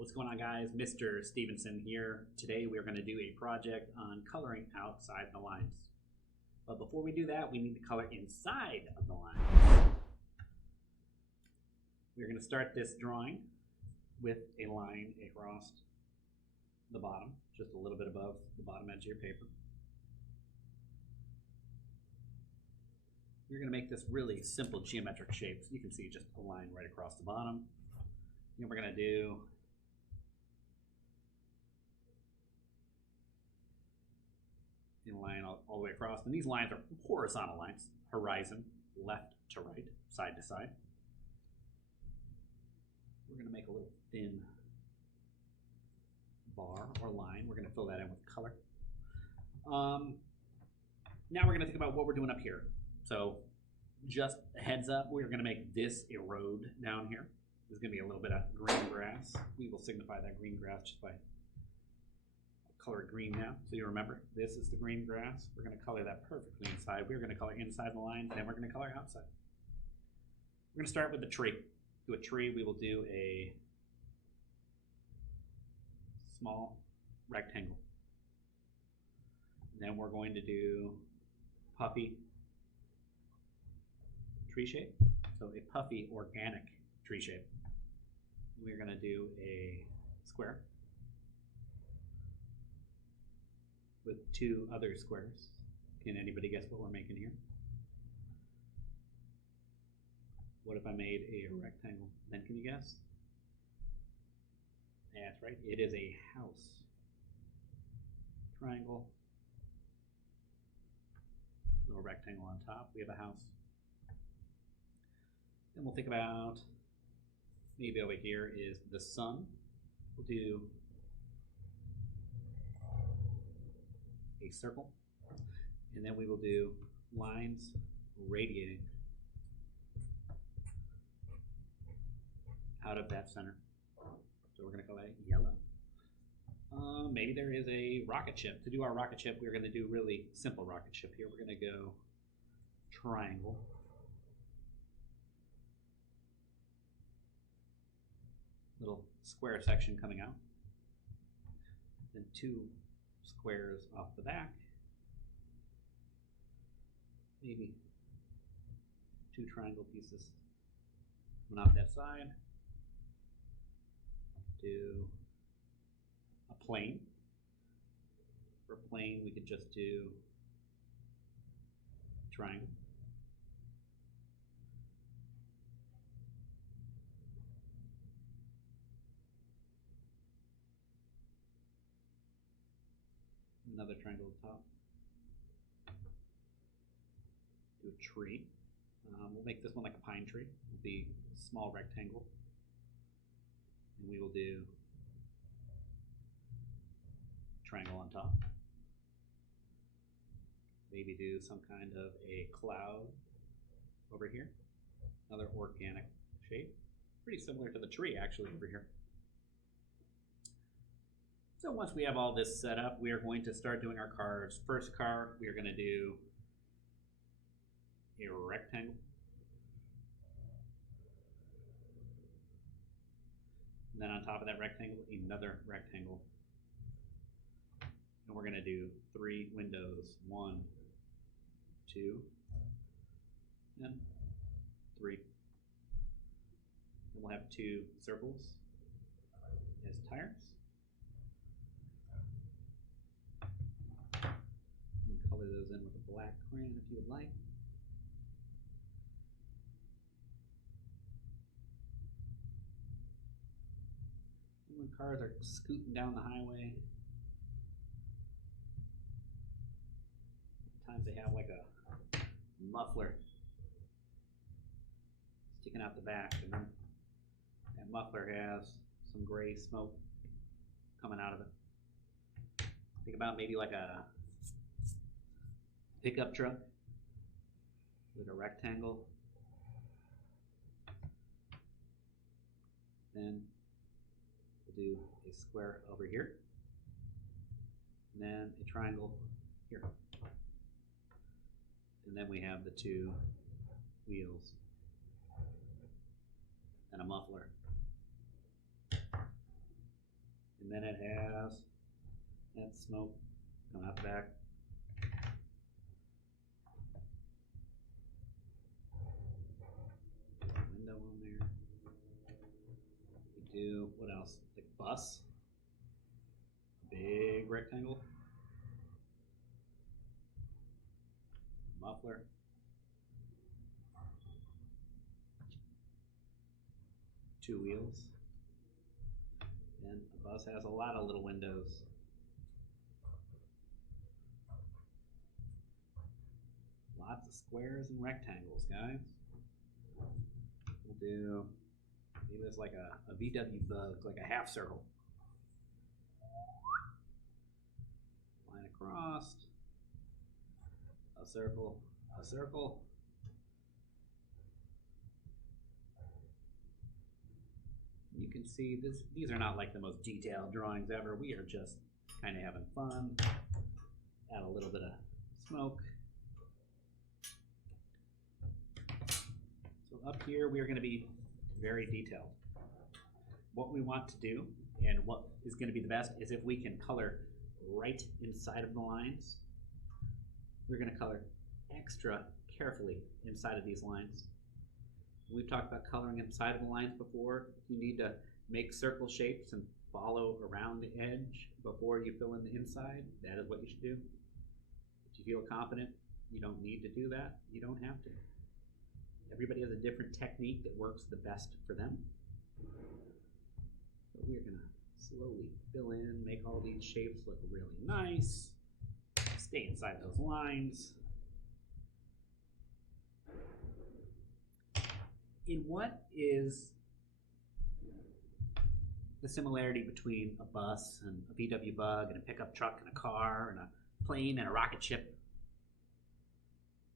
What's going on, guys? Mr. Stevenson here. Today we are going to do a project on coloring outside the lines. But before we do that, we need to color inside of the lines. We're going to start this drawing with a line across the bottom, just a little bit above the bottom edge of your paper. We're going to make this really simple geometric shape. So you can see just a line right across the bottom. Then we're going to do a line all the way across. And these lines are horizontal lines, horizon, left to right, side to side. We're going to make a little thin bar or line. We're going to fill that in with color. Now we're going to think about what we're doing up here. So just a heads up, we're going to make this erode down here. There's going to be a little bit of green grass. We will signify that green grass just by color it green now. So you remember, this is the green grass. We're going to color that perfectly inside. We're going to color inside the line, then we're going to color outside. We're going to start with the tree. To a tree, we will do a small rectangle. And then we're going to do puffy tree shape. So a puffy organic tree shape. We're going to do a square with two other squares. Can anybody guess what we're making here? What if I made a rectangle? Then can you guess? That's right, it is a house. Triangle, little rectangle on top, we have a house. Then we'll think about, maybe over here is the sun. We'll do a circle, and then we will do lines radiating out of that center. So we're going to call that yellow. Maybe there is a rocket ship. To do our rocket ship, we're going to do really simple rocket ship here. We're going to go triangle. Little square section coming out. Then two squares off the back. Maybe two triangle pieces coming off that side. Do a plane. For a plane, we could just do a triangle. Another triangle at the top. Do a tree. We'll make this one like a pine tree. It'll be a small rectangle. And we will do triangle on top. Maybe do some kind of a cloud over here. Another organic shape. Pretty similar to the tree actually over here. So once we have all this set up, we are going to start doing our cars. First car, we are going to do a rectangle. And then on top of that rectangle, another rectangle. And we're going to do 3 windows. 1, 2, and 3. And we'll have 2 circles as tires. You can color those in with a black crayon if you would like. When cars are scooting down the highway, sometimes they have like a muffler sticking out the back, and then that muffler has some gray smoke coming out of it. Think about maybe like a pickup truck with a rectangle. Then we'll do a square over here, and then a triangle here. And then we have the 2 wheels and a muffler. And then it has that smoke coming out the back. Window on there. We do, what else? Like bus. Big rectangle. Muffler. Two wheels. And a bus has a lot of little windows. Lots of squares and rectangles, guys. We'll do, maybe there's like a VW Bug, like a half circle. Line across. A circle, a circle. You can see this, these are not like the most detailed drawings ever. We are just kind of having fun. Add a little bit of smoke. So up here we are going to be very detailed. What we want to do and what is going to be the best is if we can color right inside of the lines. We're going to color extra carefully inside of these lines. We've talked about coloring inside of the lines before. You need to make circle shapes and follow around the edge before you fill in the inside. That is what you should do. If you feel confident you don't need to do that, you don't have to. Everybody has a different technique that works the best for them. So we're gonna slowly fill in, make all these shapes look really nice. Stay inside those lines. In what is the similarity between a bus and a VW Bug and a pickup truck and a car and a plane and a rocket ship?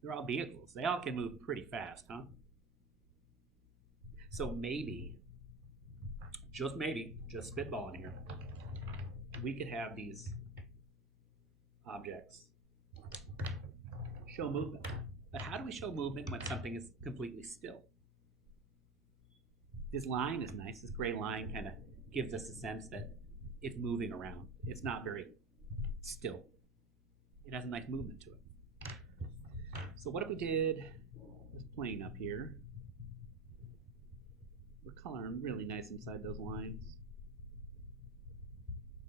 They're all vehicles. They all can move pretty fast, huh? So maybe, just spitballing here, we could have these objects show movement. But how do we show movement when something is completely still? This line is nice. This gray line kind of gives us a sense that it's moving around. It's not very still. It has a nice movement to it. So what if we did this plane up here? We're coloring really nice inside those lines.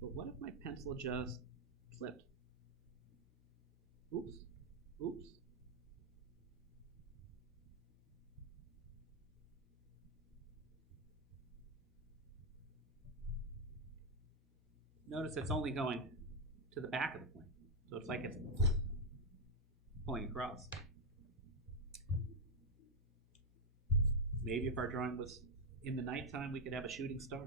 But what if my pencil just slipped? Oops, oops. Notice it's only going to the back of the plane. So it's like it's pulling across. Maybe if our drawing was in the nighttime, we could have a shooting star.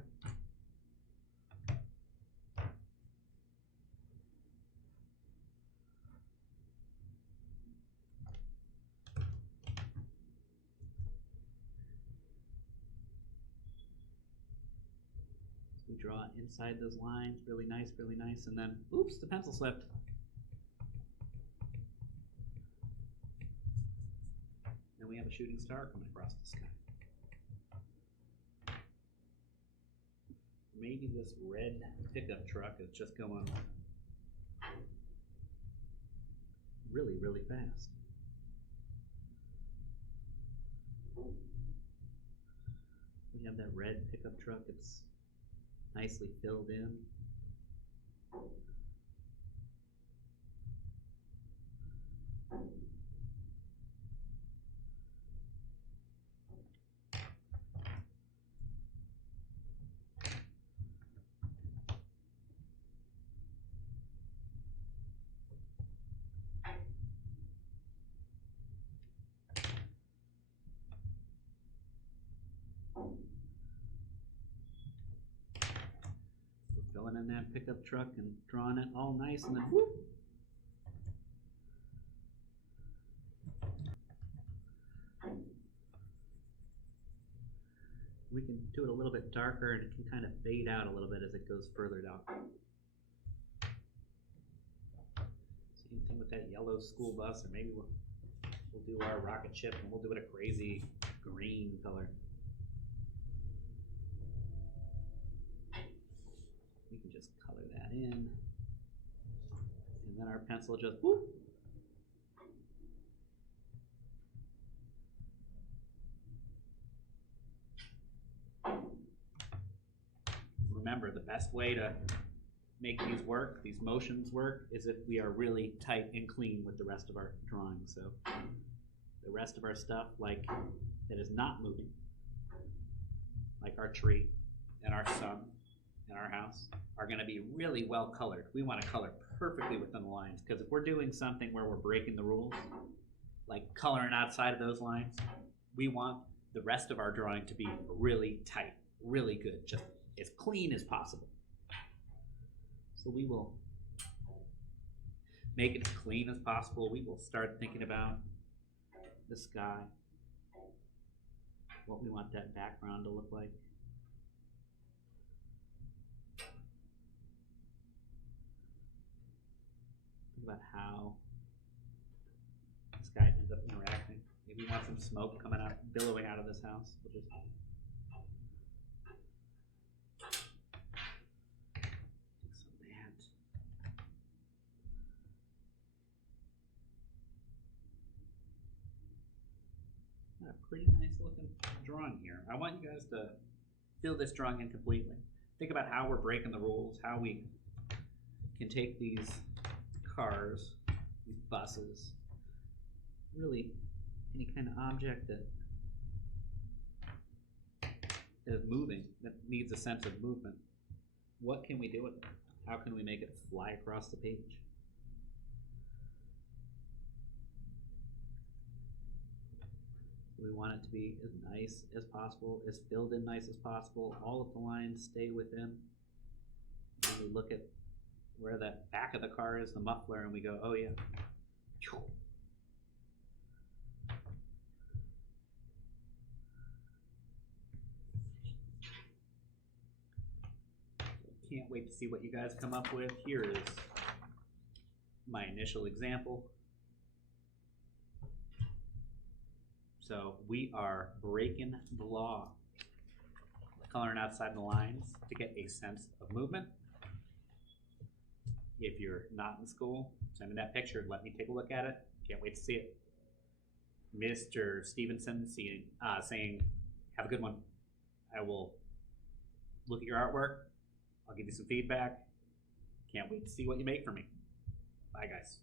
We draw inside those lines, really nice, and then, oops, the pencil slipped. Then we have a shooting star coming across the sky. Maybe this red pickup truck is just going really fast. We have that red pickup truck. It's nicely filled in. Filling in that pickup truck and drawing it all nice, and then whoop. We can do it a little bit darker and it can kind of fade out a little bit as it goes further down. Same thing with that yellow school bus, or maybe we'll do our rocket ship and we'll do it a crazy green color. We in, and then our pencil just whoop. Remember, the best way to make these work, these motions work, is if we are really tight and clean with the rest of our drawing. So the rest of our stuff, like that is not moving, like our tree and our sun and our house, are going to be really well colored. We want to color perfectly within the lines, because if we're doing something where we're breaking the rules, like coloring outside of those lines, we want the rest of our drawing to be really tight, really good, just as clean as possible. So we will make it as clean as possible. We will start thinking about the sky, what we want that background to look like. Think about how the sky ends up interacting. Maybe we want some smoke coming out, billowing out of this house. We'll just pretty nice looking drawing here. I want you guys to fill this drawing in completely. Think about how we're breaking the rules, how we can take these cars, these buses, really any kind of object that is moving, that needs a sense of movement. What can we do with it? How can we make it fly across the page? We want it to be as nice as possible, as filled in nice as possible. All of the lines stay within. And we look at where that back of the car is, the muffler, and we go, oh yeah. Can't wait to see what you guys come up with. Here is my initial example. So we are breaking the law, coloring outside the lines to get a sense of movement. If you're not in school, send me that picture. Let me take a look at it. Can't wait to see it. Mr. Stevenson saying, have a good one. I will look at your artwork. I'll give you some feedback. Can't wait to see what you make for me. Bye, guys.